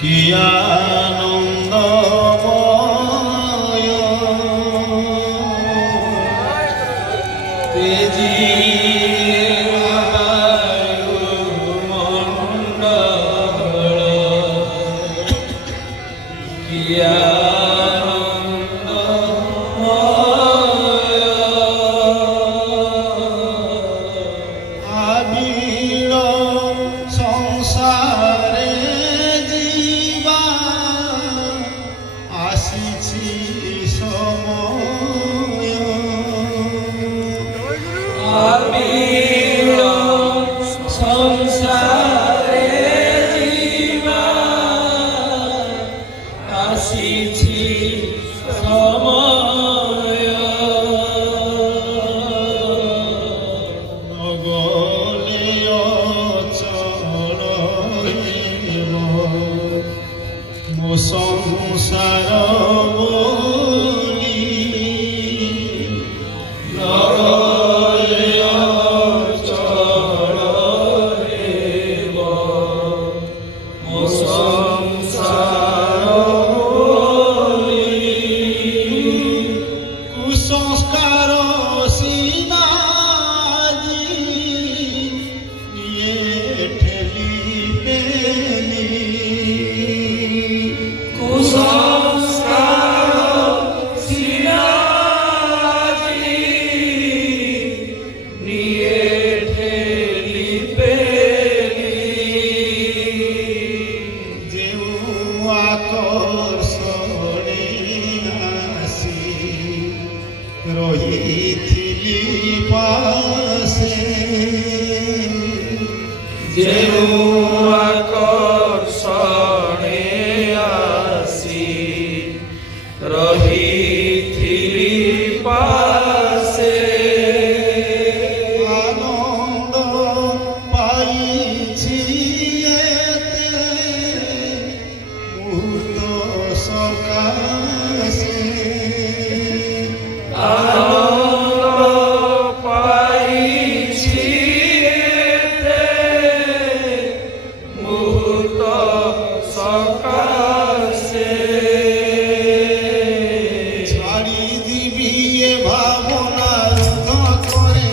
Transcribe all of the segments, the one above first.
কি আনন্দময় তেজি বায়ুমণ্ডল কি আবির সংসারে জীবা আসিছি সময় আবির সংসারে জীবা আসিছি সময় নগলে অচল হেব মো সংসার বলি নগলে অচল হেব মো সংসার বলি কুসংস্কার সীমাজি নিয়ে ঠেলি পেলি কুসংস্কার সিরাজি নিয়ে ঠেলি পেলি যেউ আকর্ষণে আসি রহিথিলি পাশে যেউ আকর্ষণে আসি রহিথিলি পাশে আনন্দ পাইছি এতে মুহূর্ত সকাশে আনন্দ পাইছি এতে মুহূর্ত সকাশে ছাড়ি দিবি এ ভাবনা রুদ্ধ করে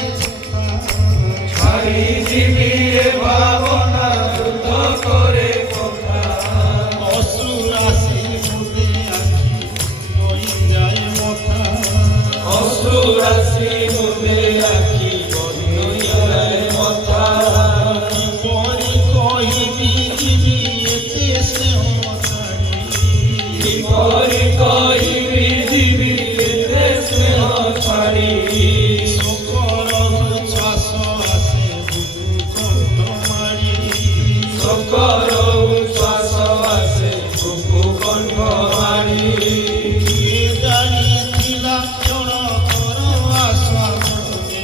ছাড়ি দিবি এ ভাবনা যুদ্ধ করে কথা অসুর আসি মুদে আখি রই যায় মথা অশ্রুরাশি মুদে আখি বহিয়ায় মথা কি পরি কহিবি দিবি এতে স্নেহ ছাড়ি পরি কহিবি দিবি এতে স্নেহ ছাড়ি শোকর উচ্ছ্বাস আসে বুকু কণ্ঠ মারি শোকর উচ্ছ্বাস আসে বুকু কণ্ঠ মারি কিয়ে জানিଥିଲା ଜଣକର ଆଶା ମନେ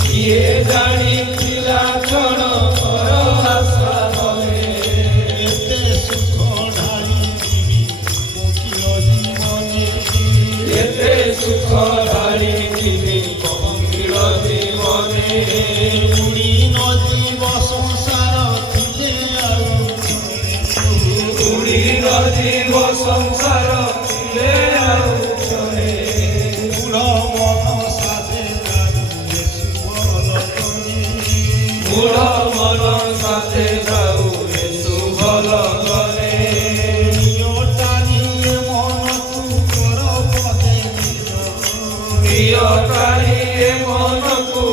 କିଏ ଜାଣିଥିଲା ଜଣକର ଆଶା ମନେ ଏତେ ସୁଖ ଢାଳିଥିବି କୋକିଳ ଜୀବନେ ଏତେ ସୁଖ ଢାଳିଥିବି କୋକିଳ ଜୀବନେ ଉଡ଼ି ନ ଯିବ ସଂସାର ଥିଲେ ଆଉ ଉଡ଼ି ନ ଯିବ ସଂସାର ଥିଲେ ଆଉ କ୍ଷଣେ ବୁଢ଼ ମନ ସାଥେ ଯାଉ ଭଲ କରି ମୂଳ ମନ ସାଥେ ଯାଉ ଏସୁ ଭଲ ଗଲେ ପ୍ରିୟଟାନିଏ ମନକୁ କର ପଦେ ନିଜ ପ୍ରିୟ କାଳିଏ ମନକୁ